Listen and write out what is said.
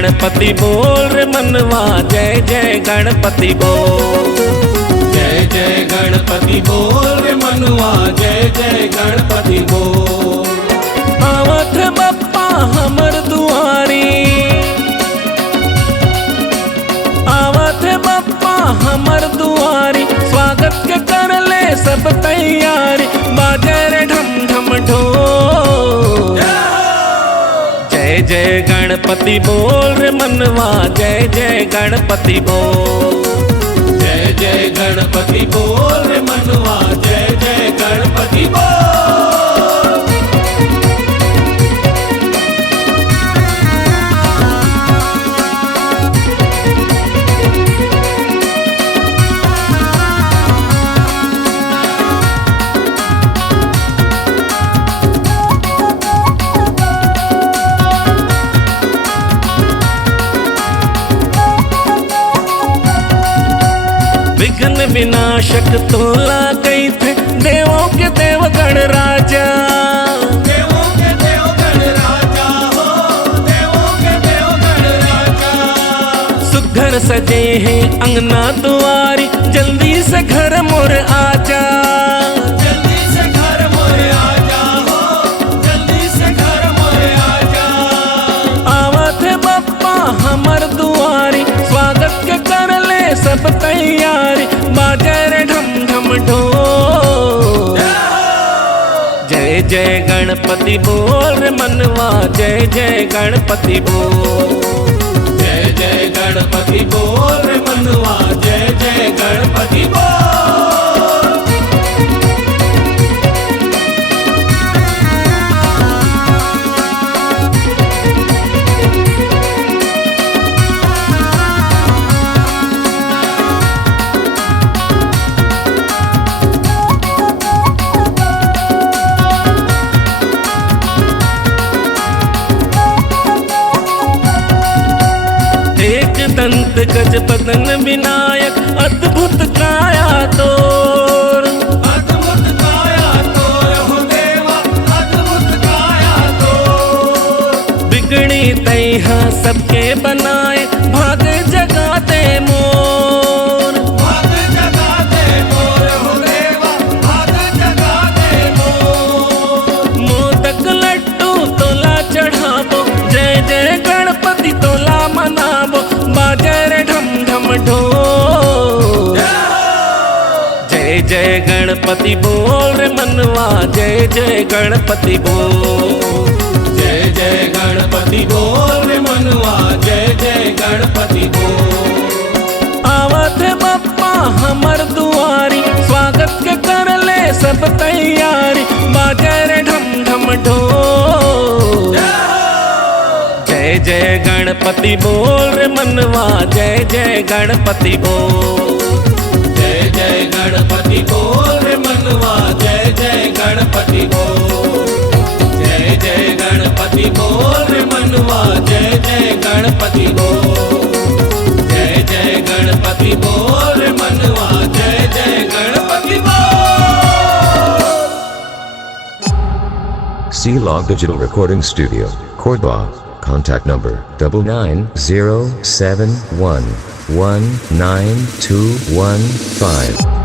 गणपति बोल रे मनवा, जय जय गणपति बोल। जय जय गणपति बोल रे मनवा, जय जय गणपति बोल। आवत बप्पा हमर दुआरी, आवत बप्पा हमर दुआरी, स्वागत के कर ले सब तैयारी, बाजे रे ढम ढम ढोल। जय जय गणपति बोल रे मनवा, जय जय गणपति बोल। जय जय गणपति बोल रे मनवा, जय जय गणपति बोल। विघ्न विनाशक तोला गई थे, देवों के देव गण राजा। देवों के देव गण राजा हो, देवों के देव गण राजा। सुघर सजे हैं अंगना दुआरी, जल्दी से घर मोर आजा। जल्दी से घर मोर आजा हो, जल्दी से घर मोर आजा। आवत है बप्पा हमर दुआरी, स्वागत के कर ले सब तैयारी, बाजे रे ढम ढम ढोल। जय जय गणपति बोल रे मनवा, जय जय गणपति बोल। जय जय गणपति बोल रे मनवा, जय जय गणपति बोल। दंत गज बदन विनायक, अद्भुत काया तोर। अद्भुत काया तोर हो देवा, अद्भुत काया तोर। बिगड़ी तैहा सबके बनाए, भाग जगाते मोर। भाग जगाते मोर हो देवा, भाग जगाते मोर। मोदक लड्डू तोला चढ़ाबो, जय जय गणपति तोला मनाबो, बाजे रे ढम ढम ढोल। जय जय गणपति बोल रे मनवा, जय जय गणपति बोल। जय जय गणपति बोल रे मनवा, जय जय गणपति बोल। आवत है बप्पा हमर दुआरी, स्वागत के कर ले सब तैयारी, बाजे रे ढम ढम ढोल। जय जय गणपति बोल रे मनवा, जय जय गणपति बोल। जय जय गणपति बोल रे मनवा, जय जय गणपति बोल। जय जय गणपति बोल रे मनवा, जय जय गणपति बोल। जय जय गणपति बोल रे मनवा, जय जय गणपति बोल। C-Log Digital Recording Studio, Cordoba. Contact number 9907119215.